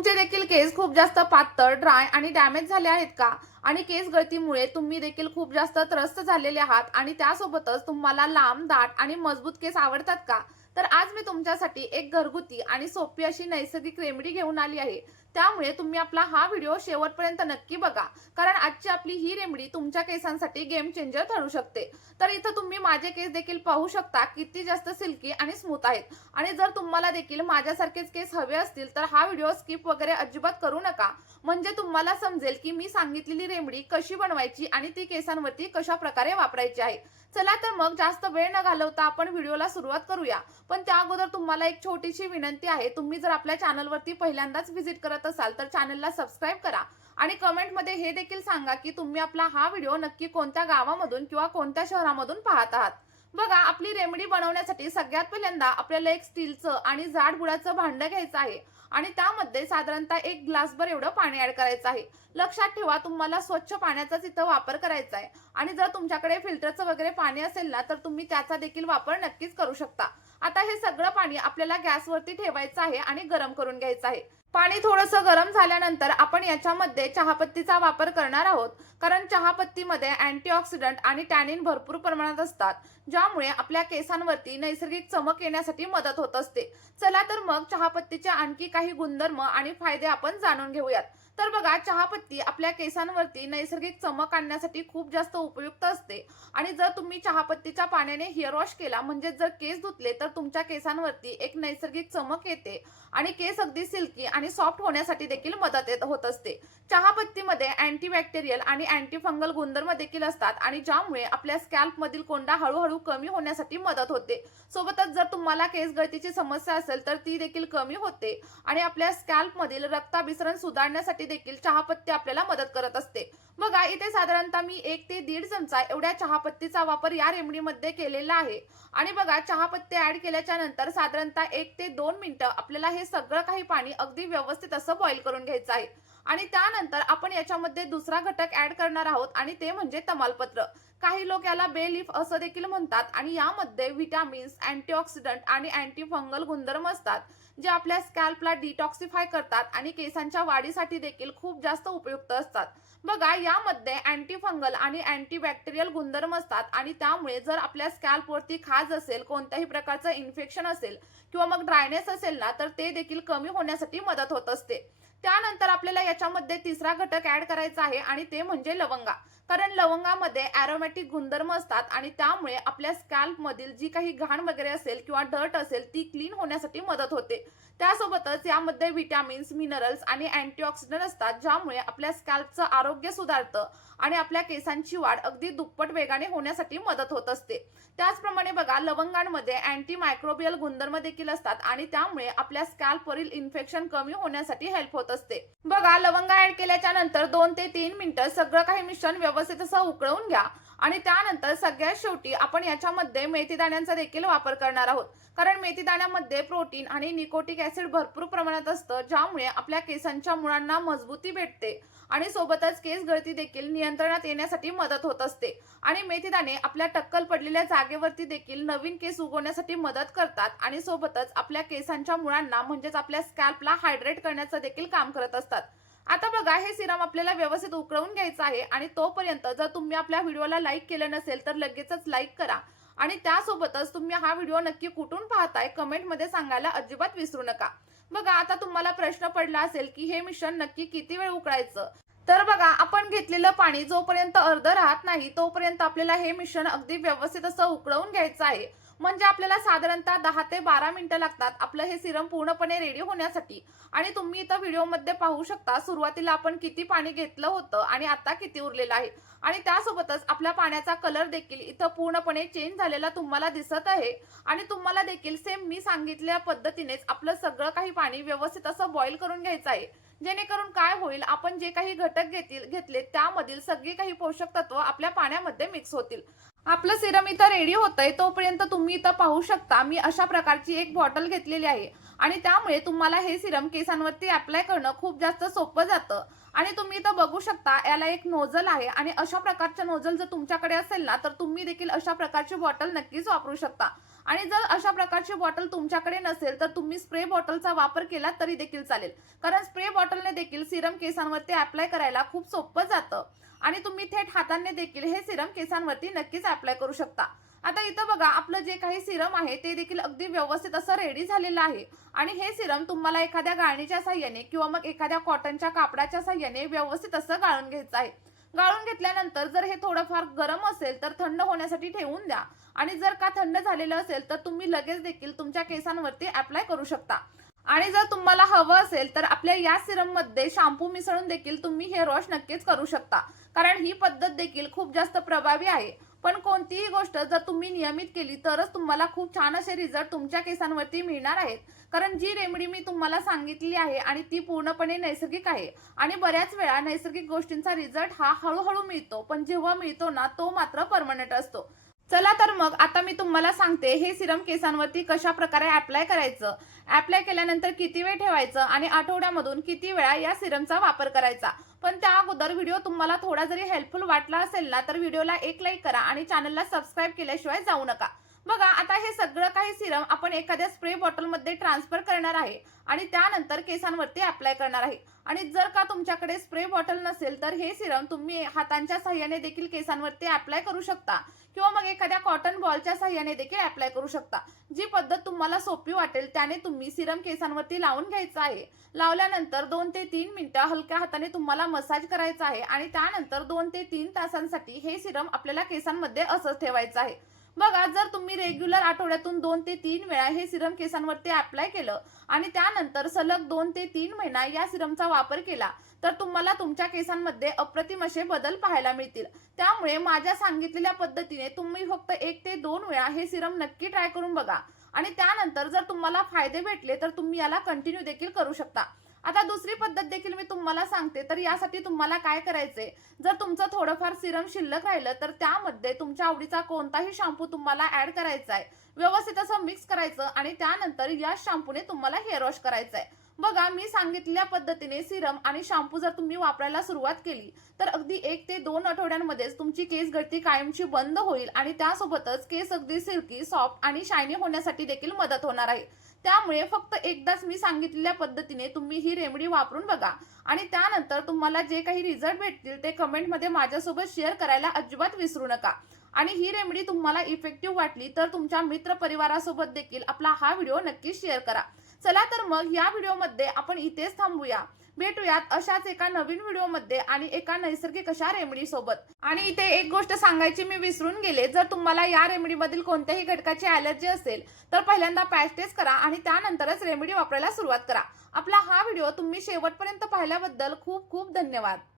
तुमचे देखील केस खूप जास्त पातळ, ड्राय आणि डॅमेज झाले आहेत का? आणि केस गळतीमुळे तुम्ही देखील खूप जास्त त्रस्त झालेले आहात आणि त्यासोबतच तुम्हाला लांब, दाट आणि मजबूत केस आवडतात का? तर आज मी तुमच्यासाठी एक घरगुती आणि सोपी अशी नैसर्गिक रेमेडी घेऊन आली आहे. त्यामुळे तुम्ही आपला हा व्हिडिओ शेवटपर्यंत नक्की बघा. कारण आजची आपली ही रेमेडी तुमच्या केसांसाठी गेम चेंजर ठरू शकते. तर इथं तुम्ही माझे केस देखील पाहू शकता किती जास्त सिल्की आणि स्मूथ आहेत. आणि जर तुम्हाला देखील माझ्यासारखेच केस हवे असतील तर हा व्हिडिओ स्किप वगैरे अजिबात करू नका. म्हणजे तुम्हाला समजेल की मी सांगितलेली रेमेडी कशी बनवायची आणि ती केसांवरती कशा प्रकारे वापरायची आहे. चला तर मग जास्त वेळ न घालवता आपण व्हिडिओला सुरुवात करूया. पण त्या अगोदर तुम्हाला एक छोटीशी विनंती आहे. तुम्ही जर आपल्या चॅनलवरती पहिल्यांदाच व्हिजिट करत असाल तर चॅनलला सबस्क्राईब करा आणि कमेंटमध्ये हे देखील सांगा की तुम्ही आपला हा व्हिडिओ नक्की कोणत्या गावामधून किंवा कोणत्या शहरामधून पाहत आहात. बघा, आपली रेमेडी बनवण्यासाठी सगळ्यात पहिल्यांदा आपल्याला एक स्टीलचं आणि जाड बुडाचं भांडं घ्यायचं आहे आणि त्यामध्ये साधारणतः 1 ग्लासभर एवढं पाणी ऍड करायचं आहे. लक्षात ठेवा, तुम्हाला स्वच्छ पाण्याचाच इथं वापर करायचा आहे आणि जर तुमच्याकडे फिल्टरचं वगैरे पाणी असेल ना तर तुम्ही त्याचा देखील वापर नक्कीच करू शकता. आता हे सगळं पाणी आपल्याला गॅसवरती ठेवायचं आहे आणि गरम करून घ्यायचं आहे. पाणी थोडंसं गरम झाल्यानंतर आपण याच्यामध्ये चहापत्तीचा वापर करणार आहोत. कारण चहापत्तीमध्ये अँटीऑक्सिडंट आणि टॅनिन भरपूर प्रमाणात असतात, ज्यामुळे आपल्या केसांवरती नैसर्गिक चमक येण्यासाठी मदत होत असते. चला तर मग चहापत्तीचे आणखी काही गुणधर्म आणि फायदे आपण जाणून घेऊयात. तर बघा, चहापत्ती आपल्या केसांवरती नैसर्गिक चमक आणण्यासाठी खूप जास्त उपयुक्त असते आणि जर तुम्ही चहापत्तीच्या पाण्याने हेअर वॉश केला म्हणजे जर केस धुतले तर तुमच्या केसांवरती एक नैसर्गिक चमक येते आणि केस अगदी सिल्की आणि सॉफ्ट होण्यासाठी देखील मदत होत असते. चहापत्तीमध्ये अँटीबॅक्टेरियल आणि अँटीफंगल गुणधर्म देखील असतात आणि ज्यामुळे आपल्या स्कॅल्प मधील कोंडा हळूहळू कमी होण्यासाठी मदत होते. सोबतच जर तुम्हाला केस गळतीची समस्या असेल तर ती देखील कमी होते आणि आपल्या स्कॅल्प मधील रक्ताभिसरण सुधारण्यासाठी देखील चहापत्ती आपल्याला मदत करत असते. बघा, इथे साधारणतः मी 1 ते 1.5 चमचा एवढ्या चहापत्तीचा वापर या रेमेडीमध्ये केलेला आहे. आणि बघा, चहापत्ती ऍड केल्याच्या नंतर साधारणतः 1 ते 2 मिनिटं आपल्याला हे सगळं काही पाणी अगदी व्यवस्थित असं बॉईल करून घ्यायचं आहे. आणि त्यानंतर आपण याच्यामध्ये दुसरा घटक ऍड करणार आहोत आणि ते म्हणजे तमालपत्र. काही लोक याला बे लीफ असं देखील म्हणतात आणि यामध्ये विटामिन्स, अँटीऑक्सिडंट आणि अँटीफंगल गुणधर्म असतात, जे आपल्या स्कॅल्पला डिटॉक्सिफाय करतात आणि केसांच्या वाढीसाठी देखील खूप जास्त उपयुक्त असतात. बघा, यामध्ये अँटीफंगल आणि अँटीबॅक्टेरियल गुणधर्म असतात आणि त्यामुळे जर आपल्या स्कॅल्पवरती खाज असेल, कोणत्याही प्रकारचं इन्फेक्शन असेल किंवा मग ड्रायनेस असेल ना तर ते देखील कमी होण्यासाठी मदत होत असते. त्यानंतर आपल्याला याच्यामध्ये तिसरा घटक ऍड करायचा आहे आणि ते म्हणजे लवंगा. कारण लवंगामध्ये अरोमॅटिक गुणधर्म असतात आणि त्यामुळे आपल्या स्कॅल्प मधील जी काही घाण वगैरे असेल किंवा डर्ट असेल ती क्लीन होण्यासाठी मदत होते. त्यासोबतच यामध्ये विटामिन्स, मिनरल्स आणि अँटीऑक्सिडंट असतात, ज्यामुळे आपल्या स्कॅल्पचं आरोग्य सुधारतं आणि आपल्या केसांची वाढ अगदी दुप्पट वेगाने होण्यासाठी मदत होत असते. त्याचप्रमाणे बघा, लवंगांमध्ये अँटी मायक्रोबियल गुणधर्म देखील असतात आणि त्यामुळे आपल्या स्कॅल्पवरील इन्फेक्शन कमी होण्यासाठी हेल्प होत असते. बघा, लवंगा ऍड केल्याच्या नंतर 2 ते 3 मिनिटं सगळं काही मिश्रण व्यवस्थित असं उकळून घ्या आणि त्यानंतर सगळ्यात शेवटी आपण याच्यामध्ये मेथीदाण्यांचा देखील वापर करणार आहोत. कारण मेथीदाण्यामध्ये प्रोटीन आणि निकोटिक ऍसिड भरपूर प्रमाणात असतं, ज्यामुळे आपल्या केसांच्या मुळांना मजबूती भेटते आणि सोबतच केस गळती देखील नियंत्रणात येण्यासाठी मदत होत असते. आणि मेथीदाणे आपल्या टक्कल पडलेल्या जागेवरती देखील नवीन केस उगवण्यासाठी मदत करतात आणि सोबतच आपल्या केसांच्या मुळांना म्हणजेच आपल्या स्कॅल्पला हायड्रेट करण्याचं देखील काम करत असतात. आता बघा, हे सिरम आपल्याला व्यवस्थित उकळून घ्यायचं आहे आणि तोपर्यंत जर तुम्ही आपल्या व्हिडिओला लाईक केलं नसेल तर लगेचच लाईक करा आणि त्यासोबतच तुम्ही हा व्हिडिओ नक्की कुठून पाहताय कमेंटमध्ये सांगायला अजिबात विसरू नका. बघा, आता तुम्हाला प्रश्न पडला असेल की हे मिश्रण नक्की किती वेळ उकळायचं. तर बघा, आपण घेतलेलं पाणी जोपर्यंत अर्ध राहत नाही तोपर्यंत आपल्याला हे मिश्रण अगदी व्यवस्थित असं उकळून घ्यायचं आहे. म्हणजे आपल्याला साधारणतः 10 ते 12 मिनिटं लागतात आपलं हे सिरम पूर्णपणे रेडी होण्यासाठी. आणि तुम्ही इथं व्हिडिओमध्ये पाहू शकता, सुरुवातीला आपण किती पाणी घेतलं होतं आणि आता किती उरलेलं आहे. आणि त्यासोबतच आपल्या पाण्याचा कलर देखील इथं पूर्णपणे चेंज झालेला तुम्हाला दिसत आहे. आणि तुम्हाला देखील सेम मी सांगितलेल्या पद्धतीनेच आपलं सगळं काही पाणी व्यवस्थित असं बॉईल करून घ्यायचं आहे. जेणेकरून काय होईल, आपण जे काही घटक घेतले त्यामधील सगळी काही पोषक तत्व आपल्या पाण्यामध्ये मिक्स होतील. आपलं सिरम इथं रेडी होतंय तोपर्यंत तुम्ही इथं पाहू शकता, मी अशा प्रकारची एक बॉटल घेतलेली आहे आणि त्यामुळे तुम्हाला हे सिरम केसांवरती अप्लाय करणं खूप जास्त सोपं जातं. आणि तुम्ही इथं बघू शकता, याला एक नोझल आहे आणि अशा प्रकारचं नोझल जर तुमच्याकडे असेल ना तर तुम्ही देखील अशा प्रकारची बॉटल नक्कीच वापरू शकता. आणि जर अशा प्रकारची बॉटल तुमच्याकडे नसेल तर तुम्ही स्प्रे बॉटलचा वापर केला तरी देखील चालेल, कारण स्प्रे बॉटलने देखील सिरम केसांवरती अप्लाय करायला खूप सोपं जातं आणि तुम्ही थेट हाताने देखील हे सिरम केसांवरती नक्कीच अप्लाय करू शकता। आता इथं बघा, आपलं जे काही सिरम आहे ते देखील अगदी व्यवस्थित असं रेडी झालेलं आहे आणि हे सिरम तुम्हाला एखाद्या गाळणीच्या साहाय्याने किंवा मग एखाद्या कॉटनच्या कापडाच्या साहाय्याने व्यवस्थित असं गाळून घ्यायचं आहे। गाळून घेतल्यानंतर जर हे थोडंफार गरम असेल तर थंड होण्यासाठी ठेवून द्या आणि जर का थंड झालेलं असेल तर तुम्ही लगेच देखील तुमच्या केसांवरती अप्लाय करू शकता। आणि जर तुम्हाला हवं असेल तर आपल्या या सिरम मध्ये शॅम्पू मिसळून देखील तुम्ही हेअर वॉश नक्कीच करू शकता, कारण ही पद्धत देखील खूप जास्त प्रभावी आहे। पण कोणतीही गोष्ट जर तुम्ही नियमित केली तरच तुम्हाला खूप छान असे रिझल्ट तुमच्या केसांवरती मिळणार आहेत, कारण जी रेमेडी मी तुम्हाला सांगितली आहे आणि ती पूर्णपणे नैसर्गिक आहे आणि बऱ्याच वेळा नैसर्गिक गोष्टींचा रिझल्ट हा हळूहळू मिळतो, पण जेव्हा मिळतो ना तो मात्र परमनंट असतो। चला तर मग आता मी तुम्हाला सांगते हे सिरम केसांवरती कशा प्रकारे अप्लाय करायचं, अप्लाय केल्यानंतर किती वेळ ठेवायचं आणि आठवड्यामधून किती वेळा या सिरमचा वापर करायचा। पण त्या अगोदर व्हिडिओ तुम्हाला थोडा जरी हेल्पफुल वाटला असेल ना तर व्हिडिओला एक लाईक करा आणि चॅनलला सबस्क्राईब केल्याशिवाय जाऊ नका। बघा, आता हे सगळं काही सिरम आपण एखाद्या स्प्रे बॉटलमध्ये ट्रान्सफर करणार आहे आणि त्यानंतर केसांवरती अप्लाय करणार आहे। आणि जर का तुमच्याकडे स्प्रे बॉटल नसेल तर हे सिरम तुम्ही हातांच्या साहाय्याने देखील केसांवरती अप्लाय करू शकता किंवा मग एखाद्या कॉटन बॉलच्या साहाय्याने देखील अप्लाय करू शकता। जी पद्धत तुम्हाला सोपी वाटेल त्याने तुम्ही सिरम केसांवरती लावून घ्यायचं आहे। लावल्यानंतर 2 ते 3 मिनिटं हलक्या हाताने तुम्हाला मसाज करायचा आहे आणि त्यानंतर 2 ते 3 तासांसाठी हे सिरम आपल्याला केसांमध्ये असंच ठेवायचं आहे। बघा, जर तुम्ही रेग्युलर आठवड्यातून 2 ते 3 वेळा हे सिरम केसांवरती अप्लाय केलं आणि त्यानंतर सलग 2 ते 3 महिना या सिरमचा वापर केला तर तुम्हाला तुमच्या केसांमध्ये अप्रतिम असे बदल पाहायला मिळतील। त्यामुळे माझ्या सांगितलेल्या पद्धतीने तुम्ही फक्त 1 ते 2 वेळा हे सिरम नक्की ट्राय करून बघा आणि त्यानंतर जर तुम्हाला फायदे भेटले तर तुम्ही याला कंटिन्यू देखील करू शकता। आता दुसरी पद्धत देखील मी तुम्हाला सांगते, तर यासाठी तुम्हाला काय करायचंय, जर तुमचं थोडंफार सिरम शिल्लक राहिलं तर त्यामध्ये तुमच्या आवडीचा कोणताही शॅम्पू तुम्हाला ऍड करायचा आहे, व्यवस्थित असं मिक्स करायचं आणि त्यानंतर या शॅम्पूने तुम्हाला हेअर वॉश करायचं आहे। बघा, मी सांगितलेल्या पद्धतीने सिरम आणि शॅम्पू जर तुम्ही वापरायला सुरुवात केली तर अगदी 1 ते 2 आठवड्यांमध्येच तुमची केस गळती कायमची बंद होईल आणि त्यासोबतच केस अगदी सिल्की, सॉफ्ट आणि शायनी होण्यासाठी देखील मदत होणार आहे। त्यामुळे फक्त एकदाच मी सांगितलेल्या पद्धतीने तुम्ही ही रेमेडी वापरून बघा आणि त्यानंतर तुम्हाला जे काही रिझल्ट भेटतील ते कमेंटमध्ये माझ्यासोबत शेअर करायला अजिबात विसरू नका। आणि ही रेमेडी तुम्हाला इफेक्टिव्ह वाटली तर तुमच्या मित्र परिवारासोबत देखील आपला हा व्हिडिओ नक्कीच शेअर करा। चला तर मग या व्हिडिओमध्ये आपण इथेच थांबूया, भेटूयात अशाच एका नवीन व्हिडिओमध्ये आणि एका नैसर्गिक अशा रेमेडी सोबत। आणि इथे एक गोष्ट सांगायची मी विसरून गेले, जर तुम्हाला या रेमेडी मधील कोणत्याही घटकाची ॲलर्जी असेल तर पहिल्यांदा पॅच टेस्ट करा आणि त्यानंतरच रेमेडी वापरायला सुरुवात करा। आपला हा व्हिडिओ तुम्ही शेवटपर्यंत पाहिल्याबद्दल खूप खूप धन्यवाद।